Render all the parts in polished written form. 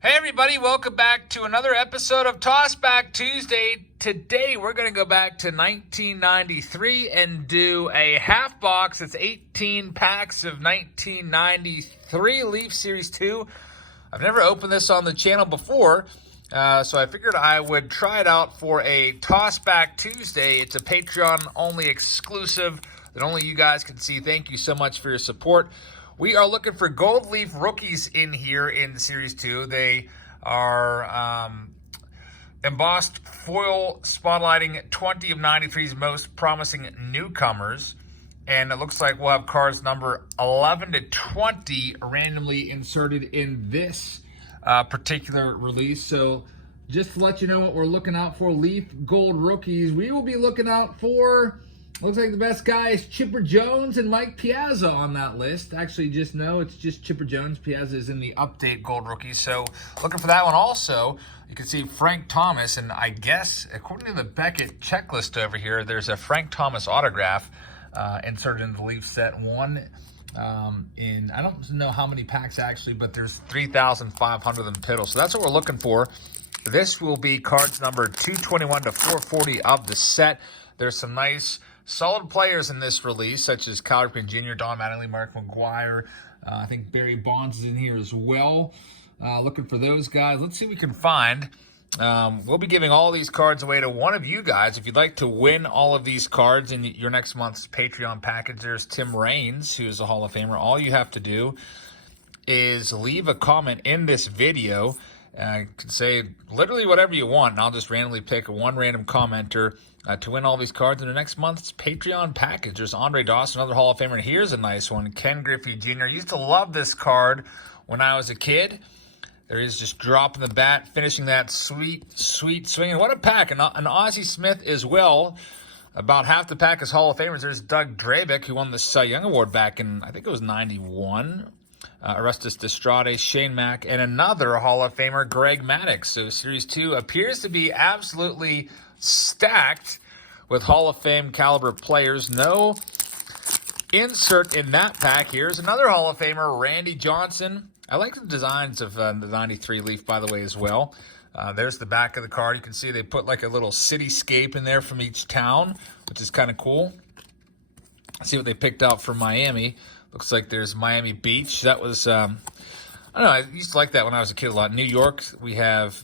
Hey everybody, welcome back to another episode of Tossback Tuesday. Today we're going to go back to 1993 and do a half box. It's 18 packs of 1993 Leaf Series 2. I've never opened this on the channel before, so I figured I would try it out for a Tossback Tuesday. It's a Patreon-only exclusive that only you guys can see. Thank you so much for your support. We are looking for Gold Leaf rookies in here in Series 2. They are embossed foil spotlighting 20 of 93's most promising newcomers. And it looks like we'll have cards number 11 to 20 randomly inserted in this particular release. So just to let you know what we're looking out for, Leaf Gold rookies, we will be looking out for... Looks like the best guy is Chipper Jones and Mike Piazza on that list. Actually, just know it's just Chipper Jones. Piazza is in the update gold rookie. So looking for that one also. You can see Frank Thomas, and I guess according to the Beckett checklist over here, there's a Frank Thomas autograph inserted in the Leaf set one. I don't know how many packs actually, but there's 3,500 of them total. So that's what we're looking for. This will be cards number 221 to 440 of the set. There's some nice solid players in this release, such as Cal Ripken Jr., Don Mattingly, Mark McGwire. I think Barry Bonds is in here as well. Looking for those guys. Let's see what we can find. We'll be giving all these cards away to one of you guys. If you'd like to win all of these cards in your next month's Patreon package, there's Tim Raines, who is a Hall of Famer. All you have to do is leave a comment in this video. You can say literally whatever you want, and I'll just randomly pick one random commenter to win all these cards in the next month's Patreon package. There's Andre Dawson, another Hall of Famer, and here's a nice one. Ken Griffey Jr. I used to love this card when I was a kid. There he is, just dropping the bat, finishing that sweet, sweet swing. And what a pack. An Ozzie Smith as well. About half the pack is Hall of Famers. There's Doug Drabick, who won the Cy Young Award back in, I think it was 91. Orestes Destrade, Shane Mack, and another Hall of Famer, Greg Maddux. So Series 2 appears to be absolutely stacked with Hall of Fame caliber players. No insert in that pack. Here's another Hall of Famer, Randy Johnson. I like the designs of the 93 Leaf, by the way, as well. There's the back of the card. You can see they put like a little cityscape in there from each town, which is kind of cool. Let's see what they picked out for Miami. Looks like there's Miami Beach. That was, I don't know, I used to like that when I was a kid a lot. New York, we have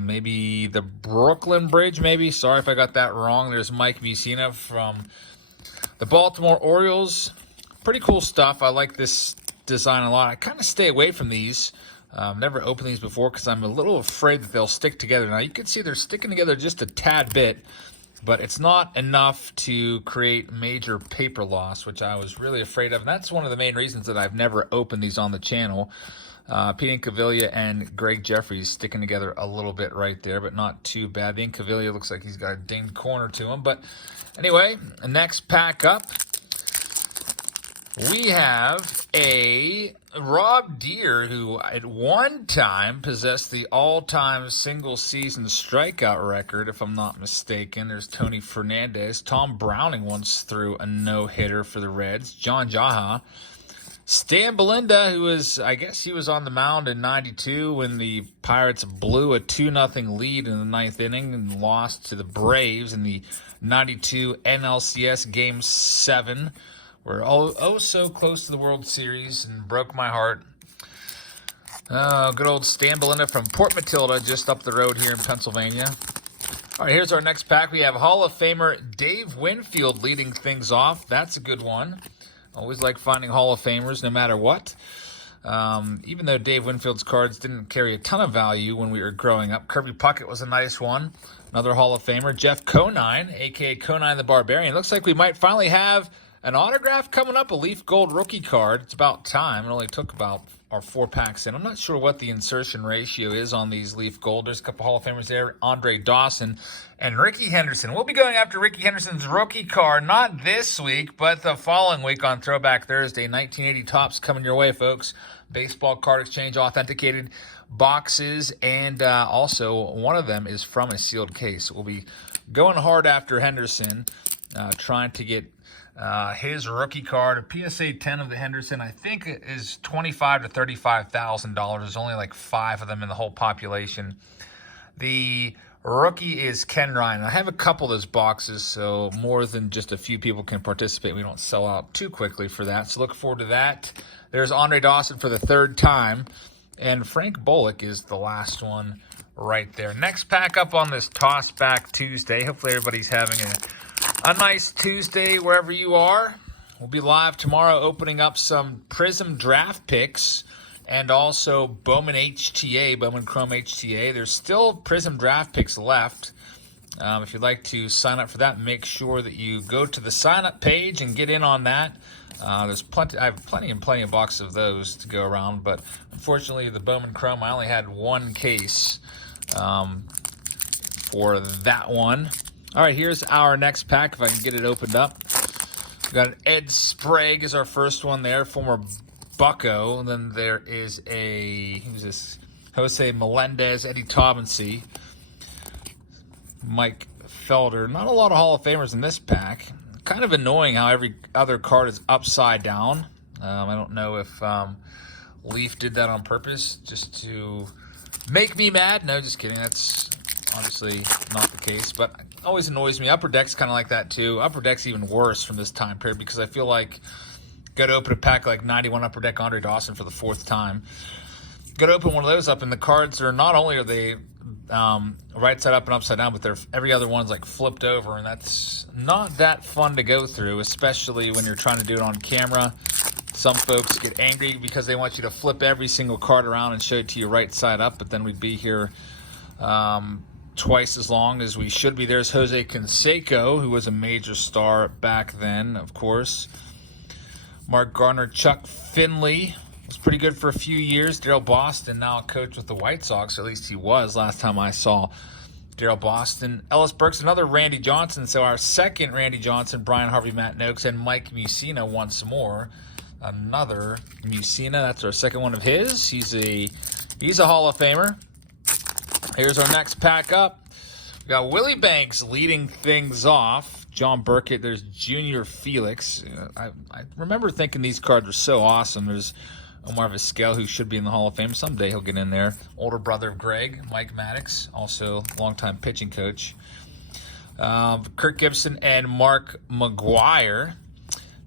maybe the Brooklyn Bridge, maybe. Sorry if I got that wrong. There's Mike Mussina from the Baltimore Orioles. Pretty cool stuff. I like this design a lot. I kind of stay away from these. Never opened these before because I'm a little afraid that they'll stick together. Now, you can see they're sticking together just a tad bit, but it's not enough to create major paper loss, which I was really afraid of. And that's one of the main reasons that I've never opened these on the channel. Pete Incaviglia and Greg Jeffries sticking together a little bit right there, but not too bad. The Incaviglia looks like he's got a dinged corner to him. But anyway, next pack up, we have a Rob Deere, who at one time possessed the all-time single-season strikeout record, if I'm not mistaken. There's Tony Fernandez. Tom Browning once threw a no-hitter for the Reds. John Jaha. Stan Belinda, who was, I guess he was on the mound in 92 when the Pirates blew a 2-0 lead in the ninth inning and lost to the Braves in the 92 NLCS Game 7. We're oh so close to the World Series and broke my heart. Good old Stan Belinda from Port Matilda, just up the road here in Pennsylvania. All right, here's our next pack. We have Hall of Famer Dave Winfield leading things off. That's a good one. Always like finding Hall of Famers no matter what. Even though Dave Winfield's cards didn't carry a ton of value when we were growing up. Kirby Puckett was a nice one. Another Hall of Famer. Jeff Conine, a.k.a. Conine the Barbarian. Looks like we might finally have an autograph coming up, a Leaf Gold rookie card. It's about time. It only took about our 4 packs in. I'm not sure what the insertion ratio is on these Leaf Gold. There's a couple Hall of Famers there. Andre Dawson and Ricky Henderson. We'll be going after Ricky Henderson's rookie card, not this week, but the following week on Throwback Thursday. 1980 Topps coming your way, folks. Baseball Card Exchange authenticated boxes, and also one of them is from a sealed case. We'll be going hard after Henderson, trying to get His rookie card, a PSA 10 of the Henderson, I think is $25,000 to $35,000. There's only like 5 of them in the whole population. The rookie is Ken Ryan. I have a couple of those boxes, so more than just a few people can participate. We don't sell out too quickly for that, so look forward to that. There's Andre Dawson for the 3rd time, and Frank Bullock is the last one right there. Next pack up on this Toss Back Tuesday. Hopefully everybody's having a nice Tuesday wherever you are. We'll be live tomorrow opening up some Prism draft picks and also Bowman HTA, Bowman Chrome HTA. There's still Prism draft picks left. If you'd like to sign up for that, make sure that you go to the sign-up page and get in on that. There's plenty. I have plenty of boxes of those to go around, but unfortunately, the Bowman Chrome, I only had 1 case for that one. All right, here's our next pack. If I can get it opened up, we got an Ed Sprague is our first one there, former Bucco. And then there is who's this? Jose Melendez, Eddie Taubensee, Mike Felder. Not a lot of Hall of Famers in this pack. Kind of annoying how every other card is upside down. I don't know if Leaf did that on purpose just to make me mad. No, just kidding. That's obviously not the case, but it always annoys me. Upper Deck's kind of like that too. Upper Deck's even worse from this time period because I feel like go to open a pack like 91 Upper Deck Andre Dawson for the 4th time. Go to open one of those up, and the cards are not only are they right side up and upside down, but every other one's like flipped over, and that's not that fun to go through, especially when you're trying to do it on camera. Some folks get angry because they want you to flip every single card around and show it to you right side up, but then we'd be here twice as long as we should be. There's Jose Canseco, who was a major star back then, of course. Mark Garner, Chuck Finley was pretty good for a few years. Darryl Boston, now a coach with the White Sox, or at least he was last time I saw Darryl Boston. Ellis Burks, another Randy Johnson. So our second Randy Johnson, Brian Harvey, Matt Noakes, and Mike Mussina once more. Another Mussina. That's our second one of his. He's a Hall of Famer. Here's our next pack up. We got Willie Banks leading things off. John Burkett, there's Junior Felix. I remember thinking these cards were so awesome. There's Omar Vizquel, who should be in the Hall of Fame. Someday he'll get in there. Older brother of Greg, Mike Maddox, also longtime pitching coach. Kirk Gibson and Mark McGwire.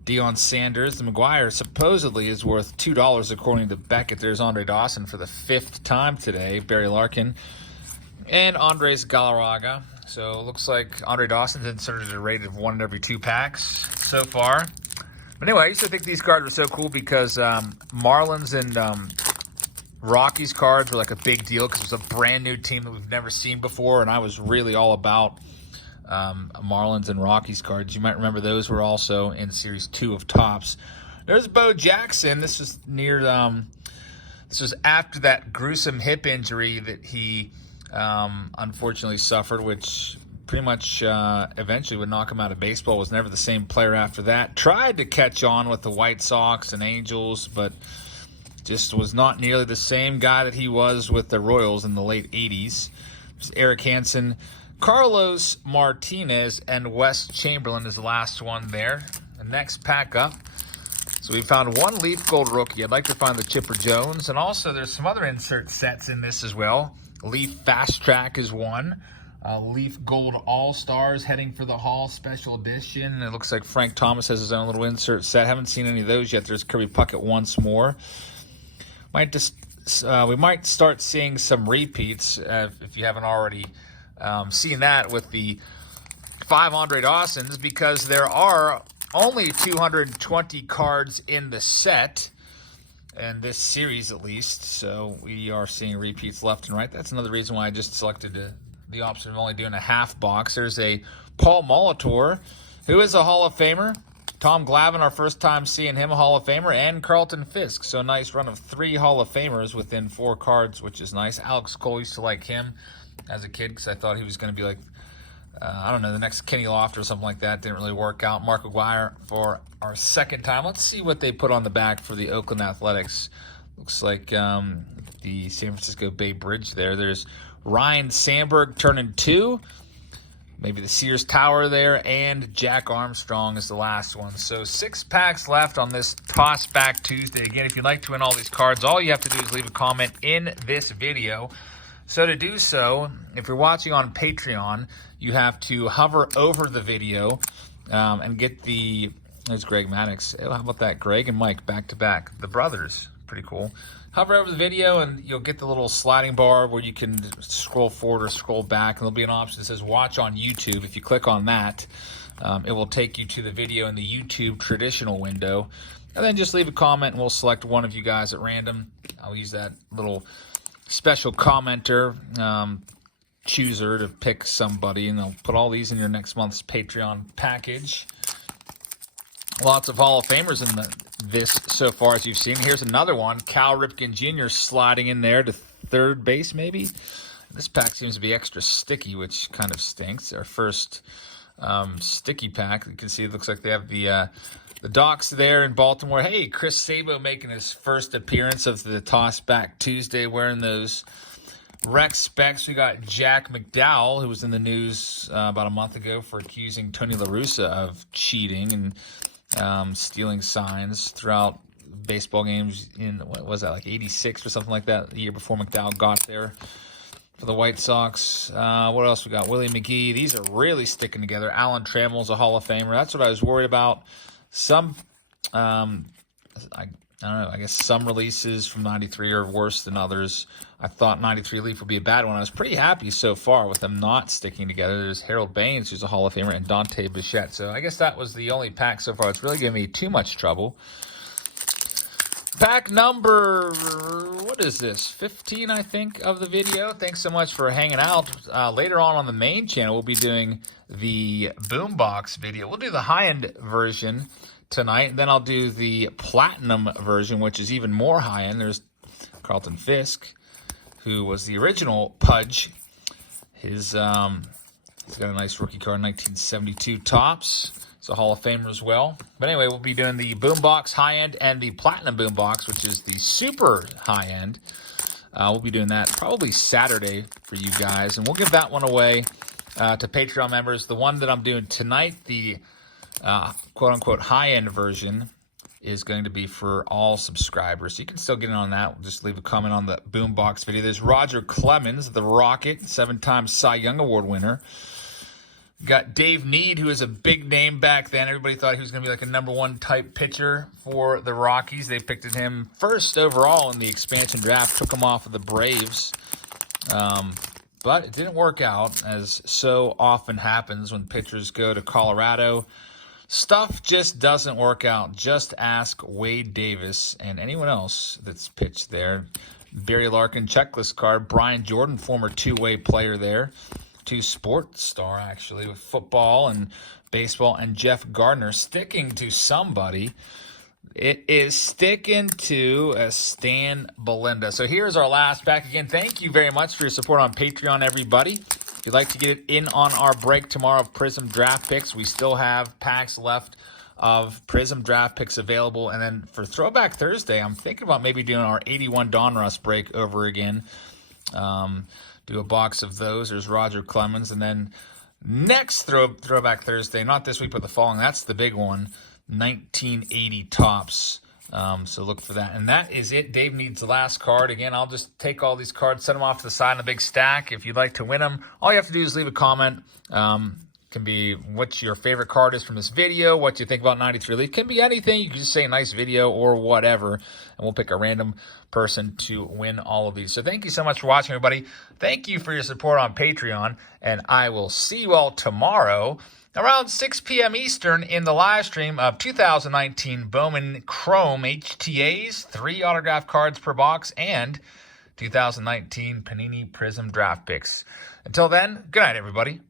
Deion Sanders. The McGwire supposedly is worth $2 according to Beckett. There's Andre Dawson for the 5th time today. Barry Larkin. And Andres Galarraga. So it looks like Andre Dawson's inserted a rate of 1 in every 2 packs so far. But anyway, I used to think these cards were so cool because Marlins and Rockies cards were like a big deal because it was a brand new team that we've never seen before, and I was really all about Marlins and Rockies cards. You might remember those were also in Series 2 of Topps. There's Bo Jackson. This was this was after that gruesome hip injury that he unfortunately suffered, which pretty much eventually would knock him out of baseball. Was never the same player after that. Tried to catch on with the White Sox and Angels, but just was not nearly the same guy that he was with the Royals in the late 80s. There's Eric Hansen, Carlos Martinez, and Wes Chamberlain is the last one there. The next pack up. So we found 1 Leaf Gold rookie. I'd like to find the Chipper Jones. And also there's some other insert sets in this as well. Leaf Fast Track is 1. Leaf Gold All-Stars heading for the Hall Special Edition. It looks like Frank Thomas has his own little insert set. Haven't seen any of those yet. There's Kirby Puckett once more. We might start seeing some repeats if you haven't already seen that with the 5 Andre Dawsons, because there are only 220 cards in the set, in this series at least, so we are seeing repeats left and right. That's another reason why I just selected the option of only doing a half box. There's a Paul Molitor, who is a Hall of Famer. Tom Glavine, our first time seeing him, a Hall of Famer, and Carlton Fisk. So a nice run of 3 Hall of Famers within 4 cards, which is nice. Alex Cole, used to like him as a kid because I thought he was going to be like, I don't know, the next Kenny Loft or something like that. Didn't really work out. Mark McGwire for our second time. Let's see what they put on the back for the Oakland Athletics. Looks like the San Francisco Bay Bridge there. There's Ryan Sandberg turning 2. maybe the Sears Tower there, and Jack Armstrong is the last one. So 6 packs left on this Toss Back Tuesday. Again, if you'd like to win all these cards, all you have to do is leave a comment in this video. So to do so, if you're watching on Patreon, you have to hover over the video and get the... There's Greg Maddox. Oh, how about that? Greg and Mike back to back. The brothers. Pretty cool. Hover over the video and you'll get the little sliding bar where you can scroll forward or scroll back. And there'll be an option that says watch on YouTube. If you click on that, it will take you to the video in the YouTube traditional window. And then just leave a comment and we'll select one of you guys at random. I'll use that little special commenter chooser to pick somebody. And I'll put all these in your next month's Patreon package. Lots of Hall of Famers in this so far, as you've seen. Here's another one. Cal Ripken Jr. sliding in there to third base, maybe. This pack seems to be extra sticky, which kind of stinks. Our first sticky pack. You can see it looks like they have the Docs there in Baltimore. Hey, Chris Sabo making his first appearance of the Toss Back Tuesday wearing those Rex specs. We got Jack McDowell, who was in the news about a month ago for accusing Tony La Russa of cheating and stealing signs throughout baseball games in, what was that, like 86 or something like that, the year before McDowell got there for the White Sox. What else we got? Willie McGee. These are really sticking together. Alan Trammell's a Hall of Famer. That's what I was worried about. Some, I don't know, I guess some releases from 93 are worse than others. I thought 93 Leaf would be a bad one. I was pretty happy so far with them not sticking together. There's Harold Baines, who's a Hall of Famer, and Dante Bichette. So I guess that was the only pack so far. It's really giving me too much trouble. Pack number, what is this, 15, I think, of the video. Thanks so much for hanging out. Later on the main channel, we'll be doing the Boombox video. We'll do the high-end version tonight, and then I'll do the platinum version, which is even more high-end. There's Carlton Fisk, who was the original Pudge. He's got a nice rookie card, 1972 Topps. It's a Hall of Famer as well. But anyway, we'll be doing the Boombox high-end and the Platinum Boombox, which is the super high-end. We'll be doing that probably Saturday for you guys, and we'll give that one away to Patreon members. The one that I'm doing tonight, the quote-unquote high-end version, is going to be for all subscribers. So you can still get in on that. Just leave a comment on the Boombox video. There's Roger Clemens, the Rocket, 7-time Cy Young Award winner. Got Dave Need, who is a big name back then. Everybody thought he was going to be like a #1 type pitcher for the Rockies. They picked him first overall in the expansion draft, took him off of the Braves. But it didn't work out, as so often happens when pitchers go to Colorado. Stuff just doesn't work out. Just ask Wade Davis and anyone else that's pitched there. Barry Larkin checklist card. Brian Jordan, former two-way player there. Sports star, actually, with football and baseball. And Jeff Gardner sticking to somebody. It is sticking to Stan Belinda. So here's our last pack. Again, thank you very much for your support on Patreon, everybody. If you'd like to get it in on our break tomorrow of Prism Draft Picks, we still have packs left of Prism Draft Picks available. And then for Throwback Thursday, I'm thinking about maybe doing our 81 Donruss break over again. Do a box of those. There's Roger Clemens. And then next Throwback Thursday, not this week, but the following, that's the big one, 1980 Topps. So look for that. And that is it. Dave needs the last card. Again, I'll just take all these cards, set them off to the side in a big stack. If you'd like to win them, all you have to do is leave a comment. Can be what your favorite card is from this video, what you think about 93 Leaf. Can be anything. You can just say nice video or whatever, and we'll pick a random person to win all of these. So thank you so much for watching, everybody. Thank you for your support on Patreon, and I will see you all tomorrow around 6 p.m. Eastern in the live stream of 2019 Bowman Chrome HTAs, 3 autographed cards per box, and 2019 Panini Prism Draft Picks. Until then, good night, everybody.